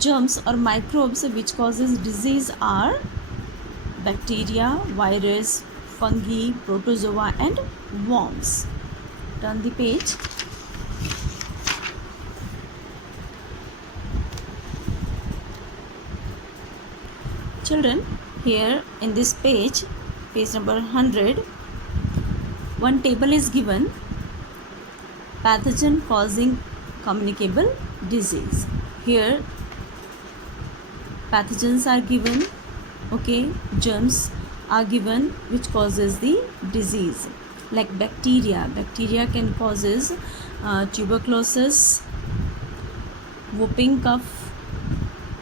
germs or microbes which causes disease are bacteria, virus, fungi, protozoa and worms. Turn the page. Children, here in this page, page number 100, one table is given, pathogen causing communicable disease. Here pathogens are given, okay, germs are given which causes the disease, like bacteria can causes tuberculosis, whooping cough,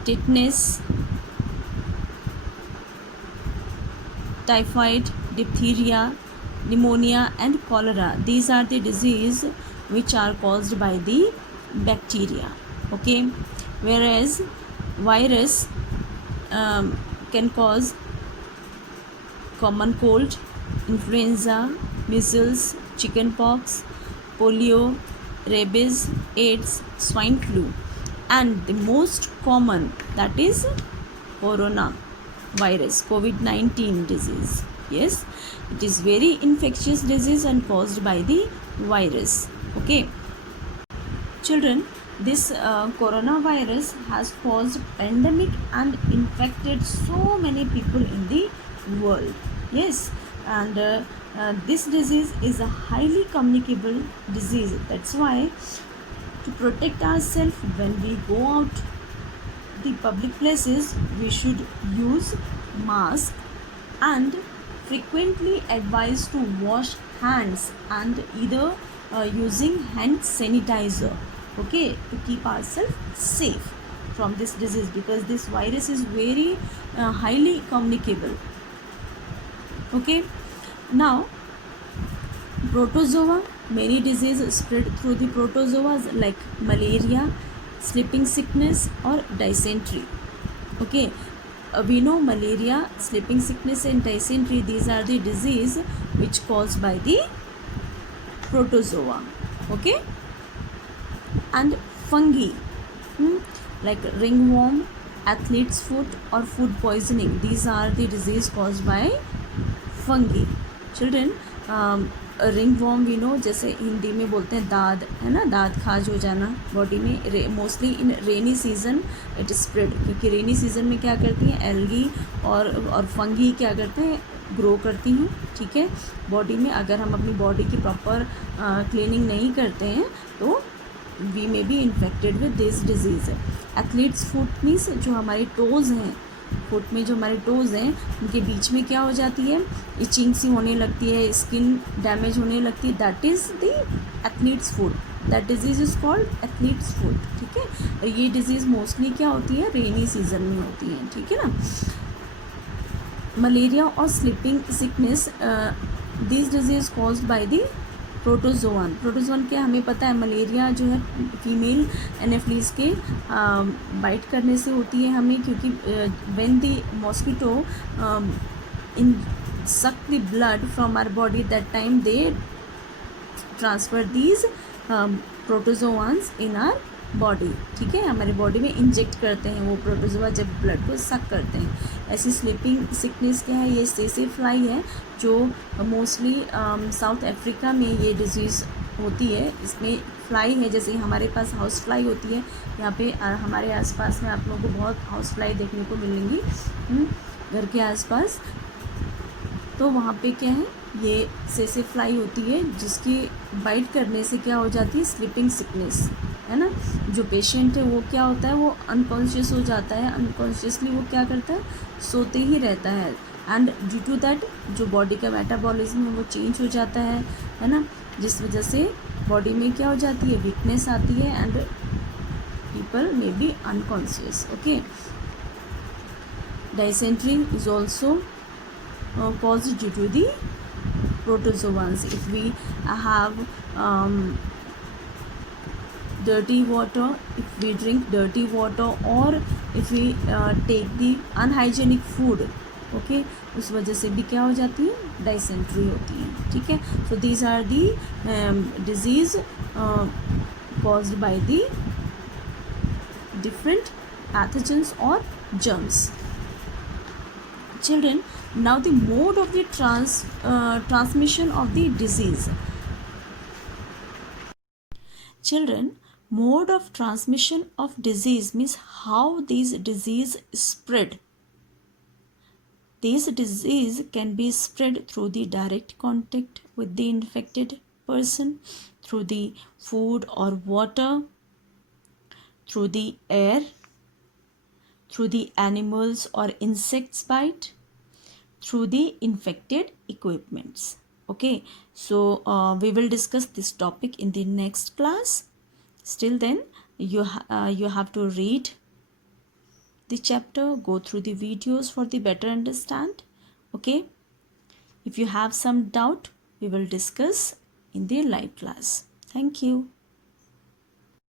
tetanus, typhoid, diphtheria, pneumonia and cholera. These are the disease which are caused by the bacteria, okay. Whereas virus can cause common cold, influenza, measles, chickenpox, polio, rabies, AIDS, swine flu, and the most common, that is corona virus, COVID-19 disease. Yes, it is very infectious disease and caused by the virus, okay. Children, this coronavirus has caused pandemic and infected so many people in the world. Yes, and this disease is a highly communicable disease. That's why to protect ourselves when we go out the public places, we should use mask and frequently advise to wash hands and either using hand sanitizer, okay, to keep ourselves safe from this disease, because this virus is very highly communicable, okay. Now protozoa, many diseases spread through the protozoas like malaria, sleeping sickness or dysentery, okay. We know malaria, sleeping sickness and dysentery, these are the disease which caused by the protozoa, okay. And fungi, like ringworm, athlete's foot or food poisoning, these are the disease caused by fungi. Children, ringworm we know, जैसे हिंदी में बोलते हैं दाद, है ना, दाद खाज हो जाना बॉडी में, mostly in rainy season it spread, क्योंकि रेनी सीजन में क्या करती हैं, एल्गी और फंगी क्या करते हैं, ग्रो करती हैं, ठीक है, बॉडी में. अगर हम अपनी बॉडी की प्रॉपर क्लीनिंग नहीं करते हैं तो we may be infected with this disease. Athlete's foot means जो हमारी टोज़ हैं, फुट में जो हमारे टोज़ हैं उनके बीच में क्या हो जाती है, इचिंग सी होने लगती है, स्किन डैमेज होने लगती है, that is the athletes foot. That disease is called athletes foot, ठीक है. और ये डिजीज़ मोस्टली क्या होती है, रेनी सीजन में होती है, ठीक है ना. मलेरिया और sleeping sickness, this disease caused by the protozoan. Protozoan क्या हमें पता है, मलेरिया जो है फीमेल एनाफिलीज के बाइट करने से होती है हमें, क्योंकि when the mosquito in suck the blood from our body, that time they transfer these protozoans in our body, ठीक है, हमारी बॉडी में इंजेक्ट करते हैं वो प्रोटोजोआ जब ब्लड को सक करते हैं. ऐसी स्लीपिंग सिकनेस क्या है, ये सेसे फ्लाई है जो मोस्टली साउथ अफ्रीका में ये डिजीज़ होती है. इसमें फ्लाई है, जैसे हमारे पास हाउस फ्लाई होती है, यहाँ पे हमारे आसपास में आप लोगों को बहुत हाउस फ्लाई देखने को मिलेंगी घर के आसपास. तो वहाँ पे क्या है, ये सेसे फ्लाई होती है जिसकी बाइट करने से क्या हो जाती है, स्लीपिंग सिकनेस, है ना. जो पेशेंट है वो क्या होता है, वो अनकॉन्शियस हो जाता है, अनकॉन्शियसली वो क्या करता है, सोते ही रहता है. एंड ड्यू टू दैट जो बॉडी का मेटाबॉलिज्म है वो चेंज हो जाता है ना, जिस वजह से बॉडी में क्या हो जाती है, वीकनेस आती है and people may be unconscious, okay. Dysentery is also caused due to the protozoans. If we have dirty water, if we drink dirty water, or if we take the unhygienic food, okay, उस वजह से भी क्या हो जाती है, dysentery होती है, ठीक है. So these are the disease caused by the different pathogens or germs. Children, now the mode of the transmission of the disease. Children, mode of transmission of disease means how these disease spread. This disease can be spread through the direct contact with the infected person, through the food or water, through the air, through the animals or insects bite, through the infected equipments. Okay, so we will discuss this topic in the next class. Still then, you have to read the chapter, go through the videos for the better understand. Okay, if you have some doubt, we will discuss in the live class. Thank you.